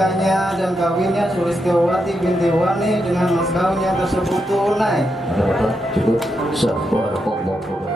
nikahnya dan kawinnya Sulistiawati binti Wani dengan mas kawin yang tersebut tunai. Cukup. Subhanallah.